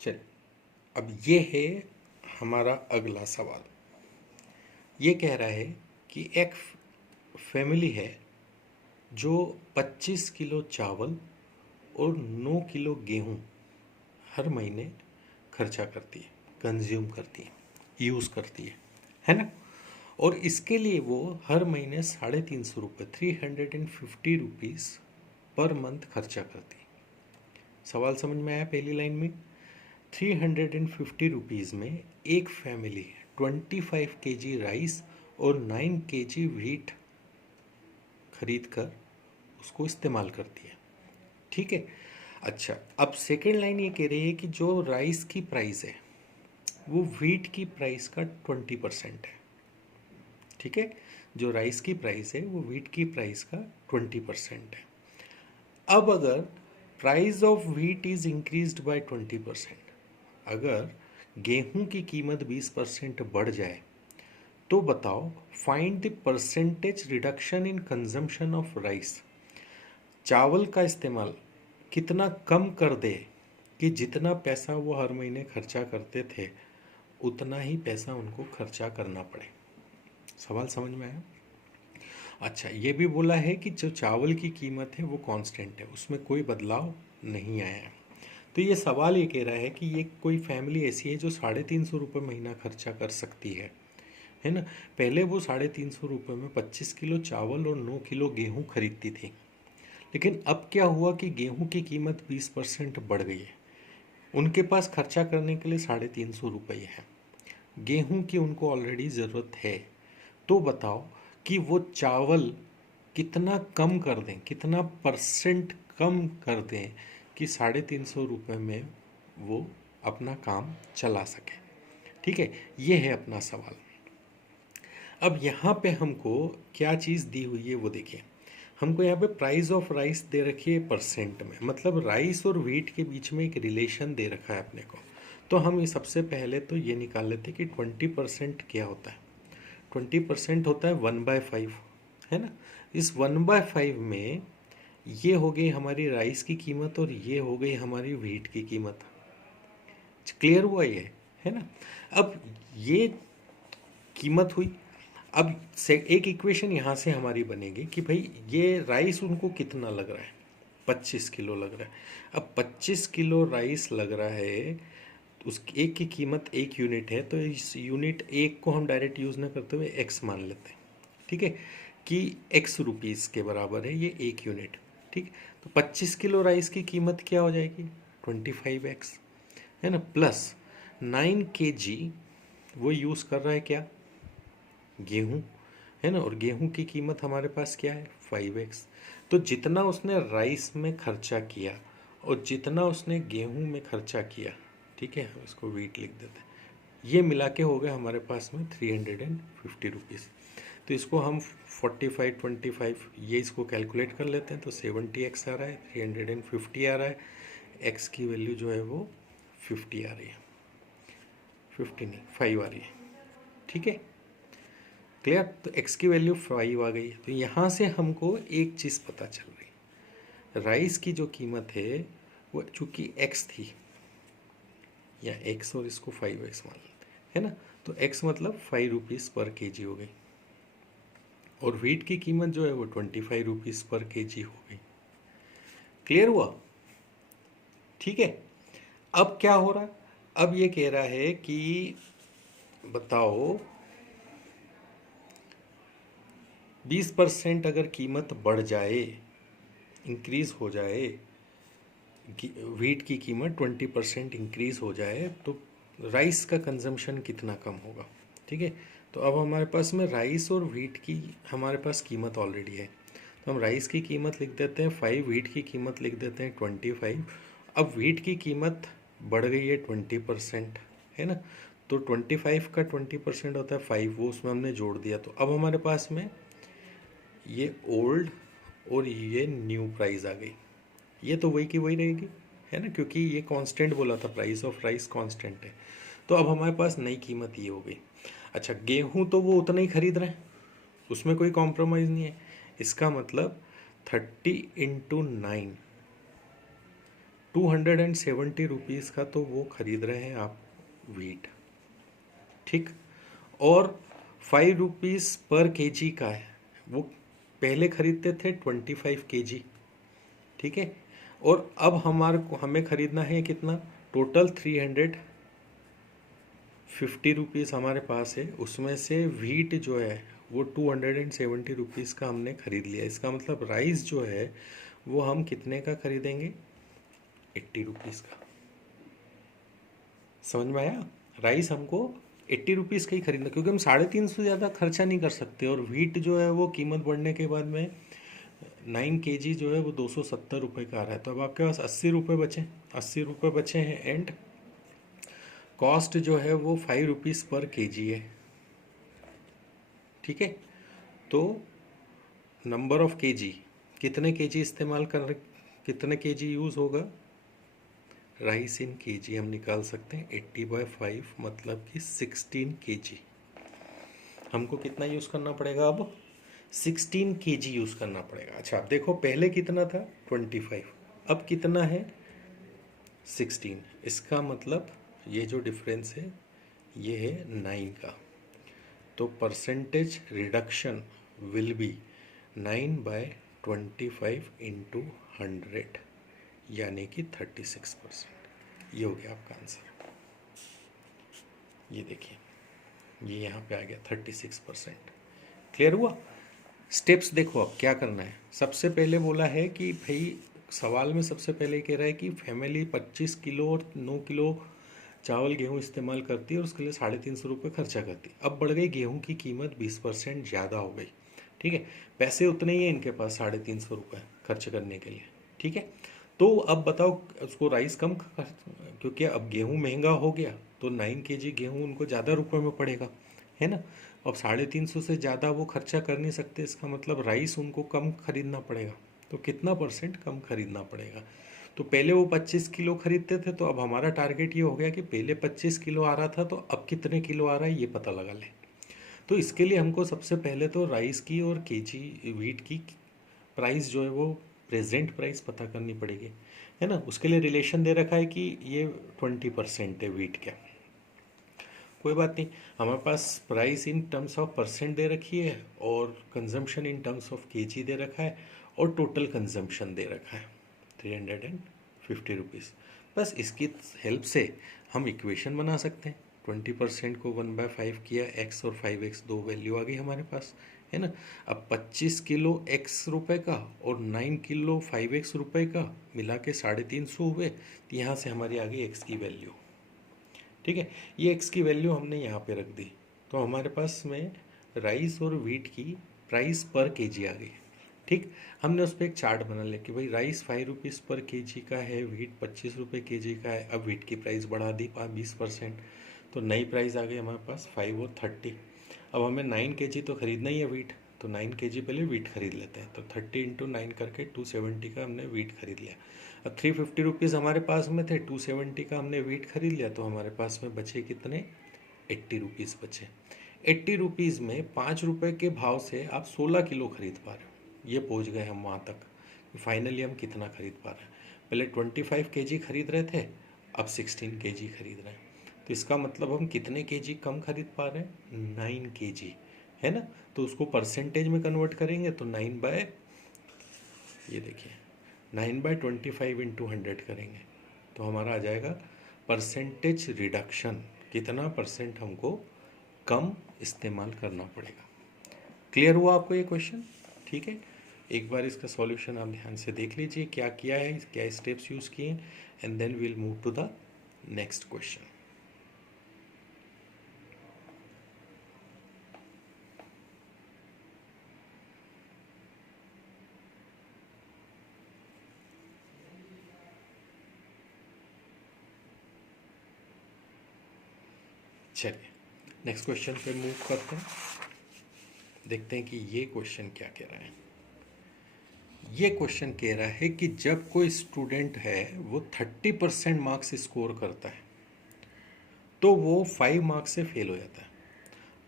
चलिए, अब ये है हमारा अगला सवाल। ये कह रहा है कि एक फैमिली है जो 25 किलो चावल और 9 किलो गेहूं हर महीने खर्चा करती है, कंज्यूम करती है, यूज़ करती है ना। और इसके लिए वो हर महीने 350 रुपये 350 रुपीज़ पर मंथ खर्चा करती है। सवाल समझ में आया? पहली लाइन में 350 रुपीज़ में एक फैमिली 25 केजी राइस और 9 केजी व्हीट खरीद कर उसको इस्तेमाल करती है। ठीक है। अच्छा, अब सेकेंड लाइन ये कह रही है कि जो राइस की प्राइस है वो व्हीट की प्राइस का 20% है। ठीक है, जो राइस की प्राइस है वो व्हीट की प्राइस का 20% है। अब अगर price of wheat is increased by 20%, अगर गेहूं की कीमत 20% बढ़ जाए तो बताओ, find the percentage reduction in consumption of rice. चावल का इस्तेमाल कितना कम कर दे कि जितना पैसा वो हर महीने खर्चा करते थे उतना ही पैसा उनको खर्चा करना पड़े। सवाल समझ में आया? अच्छा, ये भी बोला है कि जो चावल की कीमत है वो कांस्टेंट है, उसमें कोई बदलाव नहीं आया है। तो ये सवाल ये कह रहा है कि ये कोई फैमिली ऐसी है जो 350 रुपये महीना खर्चा कर सकती है ना। पहले वो 350 रुपये में 25 किलो चावल और 9 किलो गेहूँ खरीदती थी, लेकिन अब क्या हुआ कि गेहूँ की कीमत 20% बढ़ गई है। उनके पास खर्चा करने के लिए 350 रुपये है, गेहूँ की उनको ऑलरेडी ज़रूरत है। तो बताओ कि वो चावल कितना कम कर दें, कितना परसेंट कम कर दें कि 350 रुपये में वो अपना काम चला सके। ठीक है, ये है अपना सवाल। अब यहाँ पे हमको क्या चीज़ दी हुई है वो देखिए। हमको यहाँ पे प्राइस ऑफ राइस दे रखी है परसेंट में, मतलब राइस और व्हीट के बीच में एक रिलेशन दे रखा है अपने को। तो हम ये सबसे पहले तो ये निकाल लेते हैं कि 20% क्या होता है। 20% होता है 1/5, है ना। इस 1/5 में ये हो गई हमारी राइस की कीमत और ये हो गई हमारी व्हीट की कीमत। क्लियर हुआ ये, है ना। अब ये कीमत हुई। अब से एक इक्वेशन यहाँ से हमारी बनेगी कि भाई ये राइस उनको कितना लग रहा है, 25 किलो लग रहा है। अब 25 किलो राइस लग रहा है, उस एक की कीमत 1 यूनिट है, तो इस यूनिट एक को हम डायरेक्ट यूज़ ना करते हुए एक्स मान लेते हैं। ठीक है, कि एक्स रुपीज़ के बराबर है ये 1 यूनिट। ठीक, तो 25 किलो राइस की कीमत क्या हो जाएगी, 25x, है ना, प्लस 9 kg वो यूज़ कर रहा है क्या, गेहूँ, है ना। और गेहूँ की कीमत हमारे पास क्या है, 5x। तो जितना उसने राइस में खर्चा किया और जितना उसने गेहूँ में खर्चा किया, ठीक है, हम इसको वेट लिख देते हैं, ये मिला के हो गया हमारे पास में 350 रुपीज़। तो इसको हम 45 25 ये इसको कैलकुलेट कर लेते हैं, तो 70x आ रहा है, 350 आ रहा है, x की वैल्यू जो है वो 50 आ रही है, 50 नहीं 5 आ रही है। ठीक है, क्लियर। तो x की वैल्यू 5 आ गई। तो यहाँ से हमको एक चीज़ पता चल रही, राइस की जो कीमत है वो चूँकि x थी, या x और इसको 5x मान लेते है ना, तो x मतलब 5 रुपीज़ पर केजी हो गई, और व्हीट की कीमत जो है वो 25 रुपीज़ पर केजी हो गई। क्लियर हुआ? ठीक है। अब क्या हो रहा है, अब ये कह रहा है कि बताओ 20% अगर कीमत बढ़ जाए, इंक्रीज हो जाए, व्हीट की कीमत 20% इंक्रीज हो जाए तो राइस का कंजम्पशन कितना कम होगा। ठीक है, तो अब हमारे पास में राइस और व्हीट की हमारे पास कीमत ऑलरेडी है, तो हम राइस की कीमत लिख देते हैं 5, व्हीट की कीमत लिख देते हैं 25। अब व्हीट की कीमत बढ़ गई है 20%, है ना, तो 25 का 20% होता है 5, वो उसमें हमने जोड़ दिया। तो अब हमारे पास में ये ओल्ड और ये न्यू प्राइस आ गई, ये तो वही की वही रहेगी, है ना, क्योंकि ये कांस्टेंट बोला था, प्राइस ऑफ राइस कांस्टेंट है। तो अब हमारे पास नई कीमत ये हो गई। अच्छा, गेहूं तो वो उतना ही खरीद रहे हैं, उसमें कोई कॉम्प्रोमाइज़ नहीं है। इसका मतलब 30 × 9 ₹270 का तो वो खरीद रहे हैं आप वीट, ठीक। और ₹5 पर केजी का है, वो पहले खरीदते थे 25 kg, ठीक है। और अब हमें खरीदना है कितना, टोटल ₹350 हमारे पास है, उसमें से वीट जो है वो ₹270 का हमने खरीद लिया। इसका मतलब राइस जो है वो हम कितने का खरीदेंगे, ₹80 का। समझ में आया? राइस हमको ₹80 का ही खरीदना, क्योंकि हम 350 से ज़्यादा खर्चा नहीं कर सकते। और वीट जो है वो कीमत बढ़ने के बाद में 9 kg जो है वो ₹270 का आ रहा है। तो अब आपके पास ₹80 बचे हैं। एंड कॉस्ट जो है वो ₹5 पर केजी है, ठीक है। तो नंबर ऑफ केजी, कितने केजी इस्तेमाल कर रहे, कितने केजी यूज़ होगा, राइस इन केजी हम निकाल सकते हैं। 80/5 मतलब कि 16 kg। हमको कितना यूज़ करना पड़ेगा अब, 16 kg यूज़ करना पड़ेगा। अच्छा अब देखो, पहले कितना था 25, अब कितना है 16। इसका मतलब ये जो डिफरेंस है ये है 9 का। तो परसेंटेज रिडक्शन विल बी 9/25 × 100, यानी कि 36%। ये हो गया आपका आंसर। ये देखिए, ये यहाँ पे आ गया 36%। क्लियर हुआ? स्टेप्स देखो अब क्या करना है। सबसे पहले बोला है कि भाई, सवाल में सबसे पहले कह रहा है कि फैमिली 25 किलो और 9 किलो चावल गेहूँ इस्तेमाल करती है और उसके लिए ₹350 खर्चा करती है। अब बढ़ गई गेहूँ की कीमत 20% ज़्यादा हो गई, ठीक है। पैसे उतने ही हैं इनके पास ₹350 खर्च करने के लिए, ठीक है। तो अब बताओ, उसको राइस कम क्योंकि अब गेहूँ महंगा हो गया, तो 9 kg गेहूँ उनको ज़्यादा रुपए में पड़ेगा, है ना। अब 350 से ज़्यादा वो खर्चा कर नहीं सकते, इसका मतलब राइस उनको कम खरीदना पड़ेगा। तो कितना परसेंट कम खरीदना पड़ेगा। तो पहले वो 25 किलो खरीदते थे, तो अब हमारा टारगेट ये हो गया कि पहले 25 किलो आ रहा था, तो अब कितने किलो आ रहा है ये पता लगा लें। तो इसके लिए हमको सबसे पहले तो राइस की और केजी वीट की प्राइस जो है वो प्रेजेंट प्राइस पता करनी पड़ेगी, है ना। उसके लिए रिलेशन दे रखा है कि ये 20% है वीट का। कोई बात नहीं, हमारे पास price in terms of percent दे रखी है और consumption in terms of KG दे रखा है और टोटल कंजम्पशन दे रखा है ₹350। बस इसकी हेल्प से हम इक्वेशन बना सकते हैं। 20% को 1/5 किया, x और 5x दो वैल्यू आ गई हमारे पास, है ना। अब 25 किलो x रुपए का और 9 किलो 5x रुपए का मिला के 350 हुए, तो यहाँ से हमारी आ गई x की वैल्यू, ठीक है। ये x की वैल्यू हमने यहाँ पे रख दी, तो हमारे पास में राइस और वीट की प्राइस पर केजी आ गई, ठीक। हमने उस पर एक चार्ट बना लिया कि भाई राइस ₹5 पर केजी का है, वीट ₹25 केजी का है। अब वीट की प्राइस बढ़ा दी 20%, तो नई प्राइस आ गई हमारे पास 5 और 30। अब हमें 9 kg तो ख़रीदना ही है वीट, तो 9 kg पहले वीट खरीद लेते हैं। तो 30 × 9 करके 270 का हमने वीट खरीद लिया। अब ₹350 हमारे पास में थे, 270 का हमने वीट खरीद लिया, तो हमारे पास में बचे कितने, ₹80 बचे। ₹80 में ₹5 के भाव से आप 16 किलो खरीद पा रहे हो। ये पहुंच गए हम वहाँ तक, फाइनली हम कितना खरीद पा रहे हैं। पहले 25 kg खरीद रहे थे, अब 16 kg खरीद रहे हैं। तो इसका मतलब हम कितने kg कम खरीद पा रहे हैं, 9 kg, है ना। तो उसको परसेंटेज में कन्वर्ट करेंगे तो 9 बाय, ये देखिए 9/25 × 100 करेंगे, तो हमारा आ जाएगा परसेंटेज रिडक्शन, कितना परसेंट हमको कम इस्तेमाल करना पड़ेगा। क्लियर हुआ आपको ये क्वेश्चन? ठीक है, एक बार इसका सॉल्यूशन आप ध्यान से देख लीजिए, क्या किया है, क्या स्टेप्स यूज़ किए, and then we'll move to the next question. चलिए नेक्स्ट क्वेश्चन पे मूव करते हैं, देखते हैं कि ये क्वेश्चन क्या कह रहा है। ये क्वेश्चन कह रहा है कि जब कोई स्टूडेंट है वो 30% मार्क्स स्कोर करता है तो वो 5 मार्क्स से फेल हो जाता है,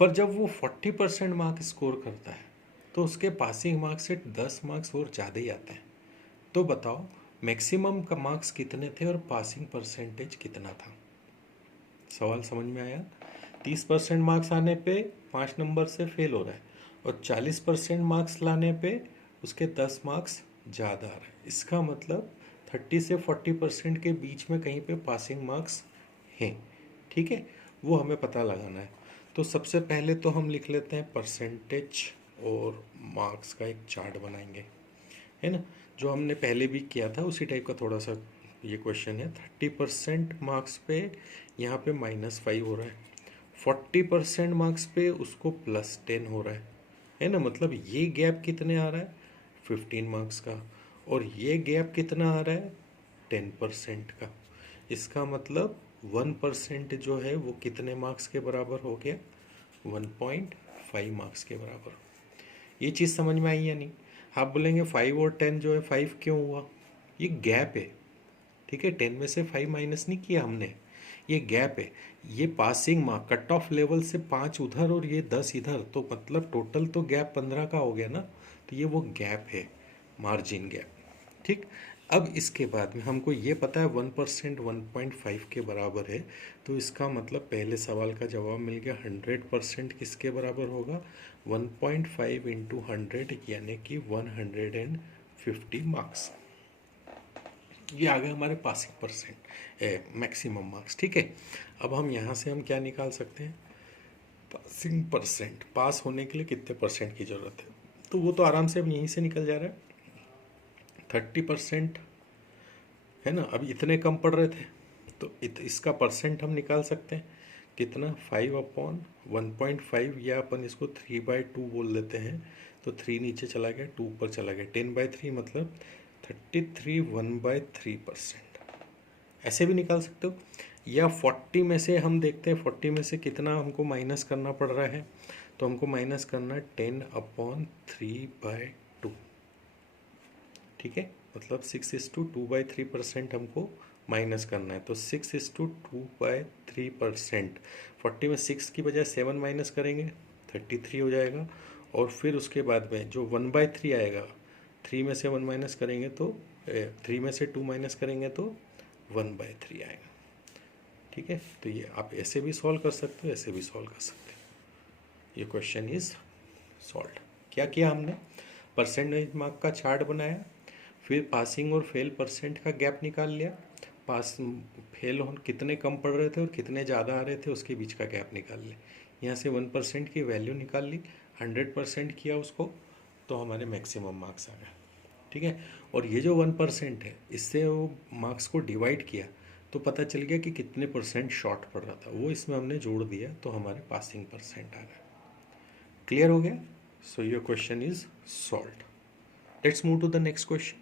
पर जब वो 40% मार्क्स स्कोर करता है तो उसके पासिंग मार्क्स से 10 मार्क्स और ज़्यादा ही आते हैं। तो बताओ मैक्सिमम का मार्क्स कितने थे और पासिंग परसेंटेज कितना था। सवाल समझ में आया। 30% मार्क्स आने पे 5 नंबर से फेल हो रहा है और 40% मार्क्स लाने पे उसके 10 मार्क्स ज़्यादा आ रहे हैं। इसका मतलब 30 से 40% के बीच में कहीं पे पासिंग मार्क्स हैं। ठीक है, वो हमें पता लगाना है। तो सबसे पहले तो हम लिख लेते हैं परसेंटेज और मार्क्स का एक चार्ट बनाएंगे, है ना, जो हमने पहले भी किया था उसी टाइप का थोड़ा सा ये क्वेश्चन है। 30% मार्क्स पे यहाँ पे -5 हो रहा है, 40% मार्क्स पे उसको +10 हो रहा है ना। मतलब ये गैप कितने आ रहा है, 15 मार्क्स का, और ये गैप कितना आ रहा है, 10% का। इसका मतलब 1% जो है वो कितने मार्क्स के बराबर हो गया, 1.5 मार्क्स के बराबर। ये चीज़ समझ में आई या नहीं। आप बोलेंगे 5 और 10 जो है 5 क्यों हुआ, ये गैप है। ठीक है, 10 में से 5 माइनस नहीं किया हमने, ये गैप है। ये passing mark cut off level से 5 उधर और ये 10 इधर, तो मतलब टोटल तो गैप 15 का हो गया ना। तो ये वो गैप है, मार्जिन गैप। ठीक, अब इसके बाद में हमको ये पता है 1% 1.5 के बराबर है, तो इसका मतलब पहले सवाल का जवाब मिल गया। 100% किसके बराबर होगा, 1.5 इंटू 100 यानी कि 150 मार्क्स। ये आ गए हमारे पासिंग परसेंट मैक्सिमम मार्क्स। ठीक है, अब हम यहाँ से हम क्या निकाल सकते हैं, पासिंग परसेंट, पास होने के लिए कितने परसेंट की ज़रूरत है। तो वो तो आराम से अब यहीं से निकल जा रहा है, 30% है ना। अब इतने कम पड़ रहे थे तो इसका परसेंट हम निकाल सकते हैं कितना, 5/1.5, या अपन इसको 3/2 बोल देते हैं। तो 3 नीचे चला गया, 2 ऊपर चला गया, 10/3 मतलब 33 1/3%। ऐसे भी निकाल सकते हो, या 40 में से हम देखते हैं 40 में से कितना हमको माइनस करना पड़ रहा है। तो हमको माइनस करना है 10/3/2। ठीक है, मतलब 6:2/3% हमको माइनस करना है। तो 6:2/3%, 40 में 6 की बजाय 7 माइनस करेंगे 33 हो जाएगा। और फिर उसके बाद में जो 1/3 आएगा, 3 में से 1 माइनस करेंगे तो 3 में से 2 माइनस करेंगे तो 1/3 आएगा। ठीक है, तो ये आप ऐसे भी सॉल्व कर सकते हो, ऐसे भी सॉल्व कर सकते हो। ये क्वेश्चन इज सॉल्व। क्या किया हमने, परसेंटेज मार्क का चार्ट बनाया, फिर पासिंग और फेल परसेंट का गैप निकाल लिया, पास फेल हो कितने कम पड़ रहे थे और कितने ज़्यादा आ रहे थे उसके बीच का गैप निकाल लिया। यहाँ से 1% की वैल्यू निकाल ली, 100% किया उसको, तो हमारे मैक्सिमम मार्क्स आ गए। ठीक है, और ये जो 1% है इससे वो मार्क्स को डिवाइड किया तो पता चल गया कि कितने परसेंट शॉर्ट पड़ रहा था, वो इसमें हमने जोड़ दिया तो हमारे पासिंग परसेंट आ गए। क्लियर हो गया। So your question is solved. Let's move to the next question.